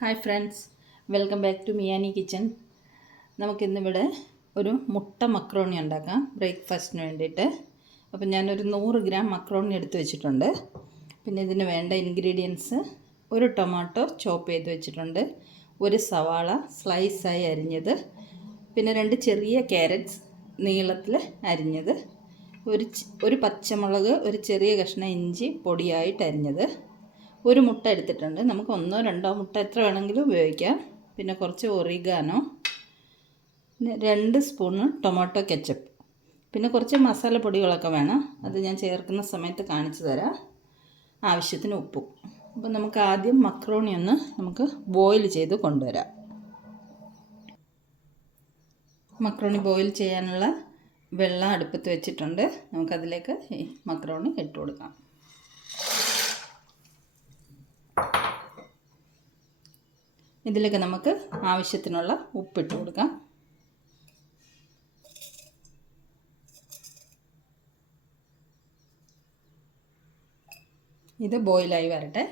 Hi friends, welcome back to മിയാനി kitchen. നമുക്കിന്നിവിടെ ഒരു മുട്ട മക്രോണി ഉണ്ടാക്കാം ബ്രേക്ക്ഫാസ്റ്റിന് വേണ്ടിയിട്ട്. അപ്പം ഞാനൊരു 100 ഗ്രാം മക്രോണി എടുത്ത് വെച്ചിട്ടുണ്ട്. പിന്നെ ഇതിന് വേണ്ട ഇൻഗ്രീഡിയൻസ്: ഒരു ടൊമാറ്റോ ചോപ്പ് ചെയ്ത് വെച്ചിട്ടുണ്ട്, ഒരു സവാള സ്ലൈസായി അരിഞ്ഞത്, പിന്നെ 2 ചെറിയ ക്യാരറ്റ്സ് നീളത്തിൽ അരിഞ്ഞത്, ഒരു പച്ചമുളക്, ഒരു ചെറിയ കഷ്ണം ഇഞ്ചി പൊടിയായിട്ട് അരിഞ്ഞത്, ഒരു മുട്ട എടുത്തിട്ടുണ്ട്. നമുക്ക് 1-2 മുട്ട എത്ര വേണമെങ്കിലും ഉപയോഗിക്കാം. പിന്നെ കുറച്ച് ഒറിഗാനോ, പിന്നെ 2 സ്പൂണ് ടൊമാറ്റോ കെച്ചപ്പ്, പിന്നെ കുറച്ച് മസാലപ്പൊടികളൊക്കെ വേണം. അത് ഞാൻ ചേർക്കുന്ന സമയത്ത് കാണിച്ചു തരാം. ആവശ്യത്തിന് ഉപ്പും. അപ്പോൾ നമുക്ക് ആദ്യം മക്രോണി നമുക്ക് ബോയിൽ ചെയ്ത് കൊണ്ടുവരാം. മക്രോണി ബോയിൽ ചെയ്യാനുള്ള വെള്ളം അടുപ്പത്ത് വെച്ചിട്ടുണ്ട്. നമുക്കതിലേക്ക് ഈ മക്രോണി ഇട്ട് കൊടുക്കാം. ഇതിലേക്ക് നമുക്ക് ആവശ്യത്തിനുള്ള ഉപ്പിട്ട് കൊടുക്കാം. ഇത് ബോയിലായി വരട്ടെ.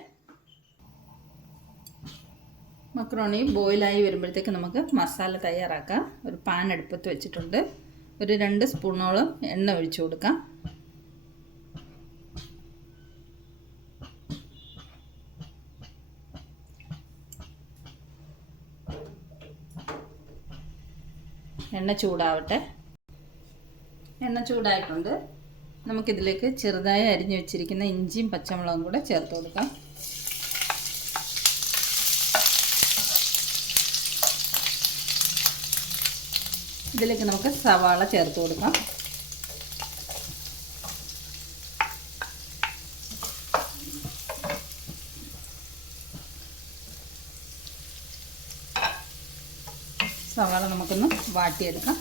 മക്രോണി ബോയിലായി വരുമ്പോഴത്തേക്ക് നമുക്ക് മസാല തയ്യാറാക്കാം. ഒരു പാൻ അടുപ്പത്ത് വെച്ചിട്ടുണ്ട്. ഒരു 2 സ്പൂണോളം എണ്ണ ഒഴിച്ചു കൊടുക്കാം. എണ്ണ ചൂടാവട്ടെ. എണ്ണ ചൂടായിട്ടുണ്ട്. നമുക്കിതിലേക്ക് ചെറുതായി അരിഞ്ഞു വെച്ചിരിക്കുന്ന ഇഞ്ചിയും പച്ചമുളകും കൂടെ ചേർത്ത് കൊടുക്കാം. ഇതിലേക്ക് നമുക്ക് സവാള ചേർത്ത് കൊടുക്കാം. സവാള നമുക്കൊന്ന് വാട്ടിയെടുക്കാം.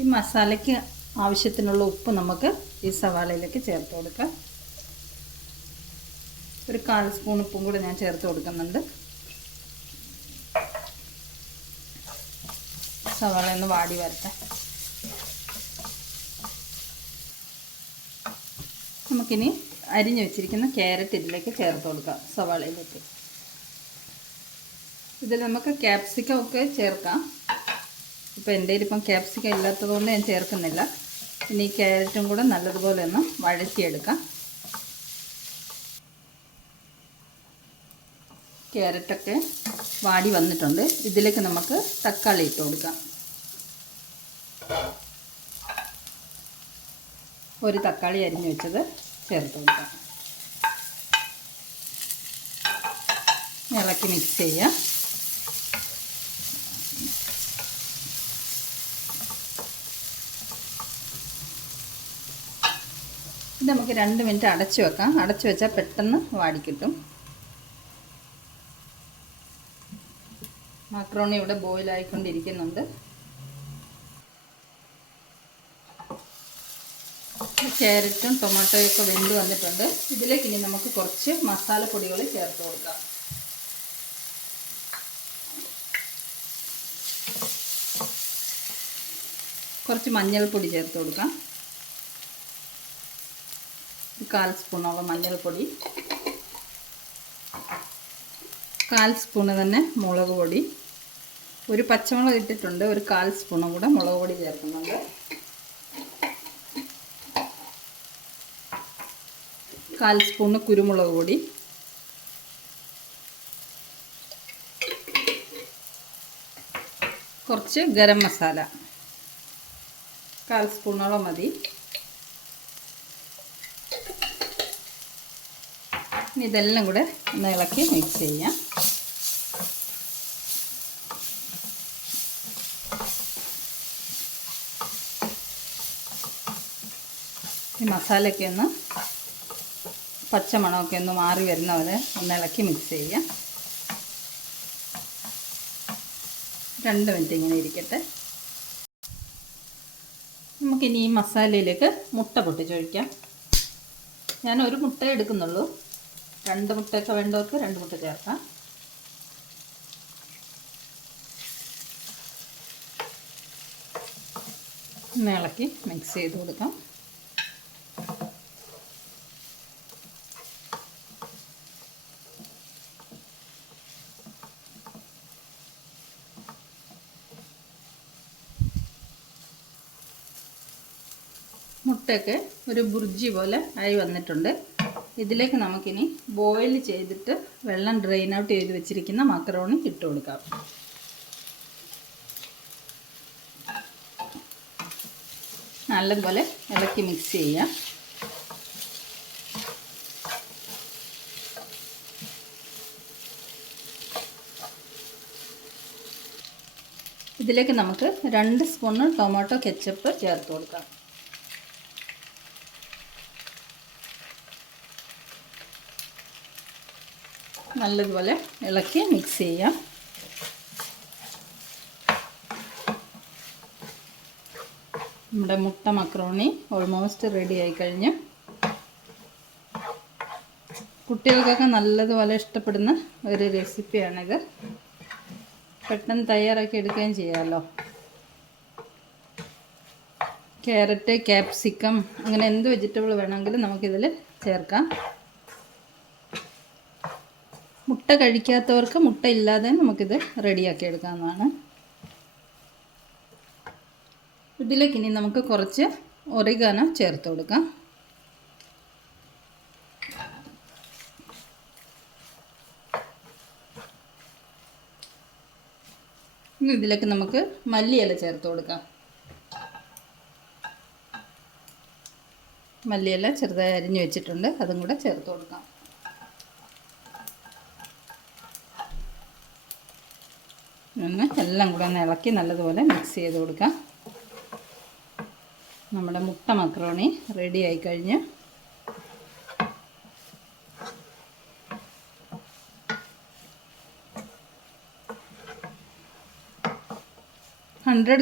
ഈ മസാലയ്ക്ക് ആവശ്യത്തിനുള്ള ഉപ്പ് നമുക്ക് ഈ സവാളയിലേക്ക് ചേർത്ത് കൊടുക്കാം. ഒരു 1/4 സ്പൂൺ ഉപ്പും കൂടെ ഞാൻ ചേർത്ത് കൊടുക്കുന്നുണ്ട്. സവാള ഒന്ന് വാടി വരട്ടെ. നമുക്കിനി അരിഞ്ഞു വെച്ചിരിക്കുന്ന ക്യാരറ്റ് ഇതിലേക്ക് ചേർത്ത് കൊടുക്കാം. സവാളയിലേക്ക് ഇതിൽ നമുക്ക് ക്യാപ്സിക്കം ഒക്കെ ചേർക്കാം. ഇപ്പോൾ എൻ്റെ കയ്യിലിപ്പം ക്യാപ്സിക്കം ഇല്ലാത്തതുകൊണ്ട് ഞാൻ ചേർക്കുന്നില്ല. ഇനി ഈ ക്യാരറ്റും കൂടെ നല്ലതുപോലെ ഒന്ന് വഴറ്റിയെടുക്കാം. ക്യാരറ്റൊക്കെ വാടി വന്നിട്ടുണ്ട്. ഇതിലേക്ക് നമുക്ക് തക്കാളി ഇട്ട് കൊടുക്കാം. ഒരു തക്കാളി അരിഞ്ഞു വെച്ചത് ചേർത്ത് കൊടുക്കാം. ഇളക്കി മിക്സ് ചെയ്യാം. ഇത് നമുക്ക് 2 മിനിറ്റ് അടച്ചു വെക്കാം. അടച്ചു വെച്ചാൽ പെട്ടെന്ന് വാടിക്കിട്ടും. മക്രോണി ഇവിടെ ബോയിലായിക്കൊണ്ടിരിക്കുന്നുണ്ട്. ക്യാരറ്റും ടൊമാറ്റോയും ഒക്കെ വെന്ത് വന്നിട്ടുണ്ട്. ഇതിലേക്ക് ഇനി നമുക്ക് കുറച്ച് മസാലപ്പൊടികൾ ചേർത്ത് കൊടുക്കാം. കുറച്ച് മഞ്ഞൾപ്പൊടി ചേർത്ത് കൊടുക്കാം. 1/4 സ്പൂണോളം മഞ്ഞൾപ്പൊടി, 1/4 സ്പൂണ് തന്നെ മുളക് പൊടി, ഒരു പച്ചമുളക് ഇട്ടിട്ടുണ്ട്. ഒരു 1/4 സ്പൂണും കൂടെ മുളക് പൊടി ചേർക്കുന്നുണ്ട്. 1/4 സ്പൂണ് കുരുമുളക് പൊടി, കുറച്ച് ഗരം മസാല 1/4 സ്പൂണോളം മതി. ഇനി ഇതെല്ലാം കൂടെ ഒന്ന് ഇളക്കി മിക്സ് ചെയ്യാം. ഈ മസാലയൊക്കെ ഒന്ന് പച്ചമണമൊക്കെ ഒന്ന് മാറി വരുന്നവരെ ഒന്ന് ഇളക്കി മിക്സ് ചെയ്യാം. 2 മിനിറ്റ് ഇങ്ങനെ ഇരിക്കട്ടെ. നമുക്കിനി ഈ മസാലയിലേക്ക് മുട്ട പൊട്ടിച്ചൊഴിക്കാം. ഞാൻ ഒരു മുട്ട എടുക്കുന്നുള്ളൂ. 2 മുട്ടയൊക്കെ വേണ്ടവർക്ക് 2 മുട്ട ചേർക്കാം. ഒന്ന് ഇളക്കി മിക്സ് ചെയ്ത് കൊടുക്കാം. മുട്ടയൊക്കെ ഒരു ബുർജി പോലെ ആയി വന്നിട്ടുണ്ട്. ഇതിലേക്ക് നമുക്കിനി ബോയിൽ ചെയ്തിട്ട് വെള്ളം ഡ്രെയിൻ ഔട്ട് ചെയ്ത് വെച്ചിരിക്കുന്ന മക്കറോണി ഇട്ട് കൊടുക്കാം. നല്ലതുപോലെ ഇളക്കി മിക്സ് ചെയ്യാം. ഇതിലേക്ക് നമുക്ക് 2 സ്പൂൺ ടൊമാറ്റോ കെച്ചപ്പ് ചേർത്ത് കൊടുക്കാം. നല്ലതുപോലെ ഇളക്കി മിക്സ് ചെയ്യാം. നമ്മുടെ മുട്ട മക്രോണി ഓൾമോസ്റ്റ് റെഡി ആയി കഴിഞ്ഞു. കുട്ടികൾക്കൊക്കെ നല്ലതുപോലെ ഇഷ്ടപ്പെടുന്ന ഒരു റെസിപ്പിയാണിത്. പെട്ടെന്ന് തയ്യാറാക്കി എടുക്കുകയും ചെയ്യാമല്ലോ. ക്യാരറ്റ്, ക്യാപ്സിക്കം അങ്ങനെ എന്ത് വെജിറ്റബിൾ വേണമെങ്കിലും നമുക്കിതിൽ ചേർക്കാം. മുട്ട കഴിക്കാത്തവർക്ക് മുട്ട ഇല്ലാതെ നമുക്കിത് റെഡിയാക്കി എടുക്കാവുന്നതാണ്. ഇതിലേക്ക് ഇനി നമുക്ക് കുറച്ച് ഒറിഗാനോ ചേർത്ത് കൊടുക്കാം. ഇനി ഇതിലേക്ക് നമുക്ക് മല്ലിയില ചേർത്ത് കൊടുക്കാം. മല്ലിയില ചെറുതായി അരിഞ്ഞു വെച്ചിട്ടുണ്ട്, അതും കൂടെ ചേർത്ത് കൊടുക്കാം. എല്ലാം കൂടെ ഒന്ന് ഇളക്കി നല്ലതുപോലെ മിക്സ് ചെയ്ത് കൊടുക്കാം. നമ്മുടെ മുട്ട മക്രോണി റെഡി ആയി കഴിഞ്ഞ്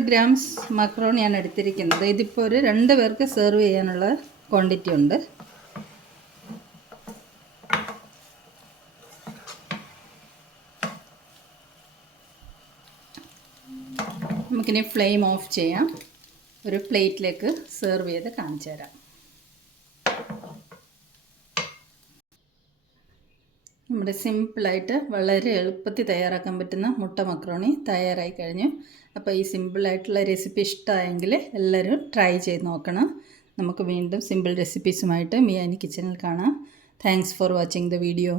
grams മക്രോണിയാണ് എടുത്തിരിക്കുന്നത്. ഇതിപ്പോൾ ഒരു 2 പേർക്ക് സെർവ് ചെയ്യാനുള്ള ക്വാണ്ടിറ്റി ഉണ്ട്. നമുക്കിനി ഫ്ലെയിം ഓഫ് ചെയ്യാം. ഒരു പ്ലേറ്റിലേക്ക് സെർവ് ചെയ്ത് കാണിച്ചു തരാം. നമ്മുടെ സിമ്പിളായിട്ട് വളരെ എളുപ്പത്തിൽ തയ്യാറാക്കാൻ പറ്റുന്ന മുട്ട മക്രോണി തയ്യാറായി കഴിഞ്ഞു. അപ്പോൾ ഈ സിമ്പിളായിട്ടുള്ള റെസിപ്പി ഇഷ്ടമായെങ്കിൽ എല്ലാവരും ട്രൈ ചെയ്ത് നോക്കണം. നമുക്ക് വീണ്ടും സിമ്പിൾ റെസിപ്പീസുമായിട്ട് മിയാനി കിച്ചണിൽ കാണാം. Thanks for watching the video.